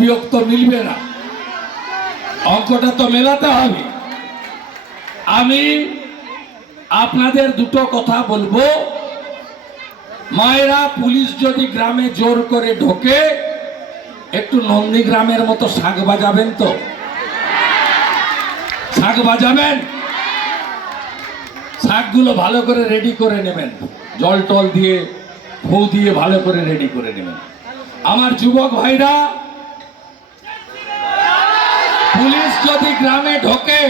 বিয়োগ তো মিলবে না। অঙ্কটা তো মেলাতে হবে। আমি আপনাদের দুটো কথা বলব। মায়েরা পুলিশ যদি গ্রামে জোর করে ঢোকে, একটু নন্দী গ্রামের মতো শাক বাজাবেন তো? শাক বাজাবেন? শাকগুলো ভালো করে রেডি করে নেবেন। জল টল দিয়ে ফু দিয়ে ভালো করে রেডি করে নেবেন। আমার যুবক ভাইরা পুলিশ যদি গ্রামে ঢোকে,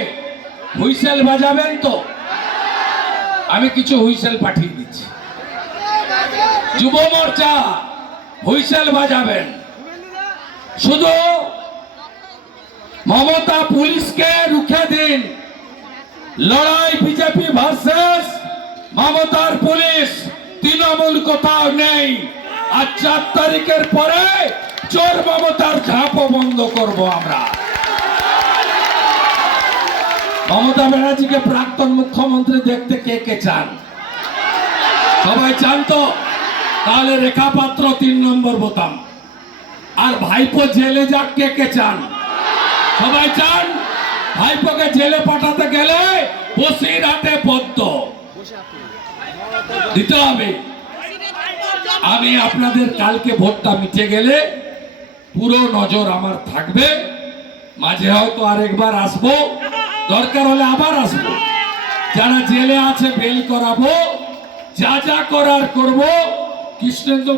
হুইসেল বাজাবেন তো? আমি কিছু হুইসেল পাঠিয়ে দিচ্ছি। যুব মোর্চা, হুইসেল বাজাবেন। শুধু মমতা পুলিশকে রুখে দিন। লড়াই বিজেপি ভার্সেস, মমতার পুলিশ, তৃণমূল কোথাও নেই। আর চার তারিখের পরে চোর মমতার ঝাঁপও বন্ধ করব আমরা। মমতা ব্যানার্জিকে প্রাক্তন মুখ্যমন্ত্রী দেখতে কে কে চান? সবাই চান তো? তাহলে রেখা পাত্র তিন নম্বর বোতাম। আর ভাইপো জেলে যাক কে কে চান? সবাই চান? ভাইপোকে জেলে পাঠাতে গেলে বসির হাতে পদ্ম। দিতে হবে। আমি আপনাদের কালকে ভোটটা মিটে গেলে পুরো নজর আমার থাকবে। মাঝে হয়তো আরেকবার আসব। দরকার হলে আবার আসব। যারা জেলে আছে বেল করাবো যা যা করার করব। কৃষ্ণেন্দ্র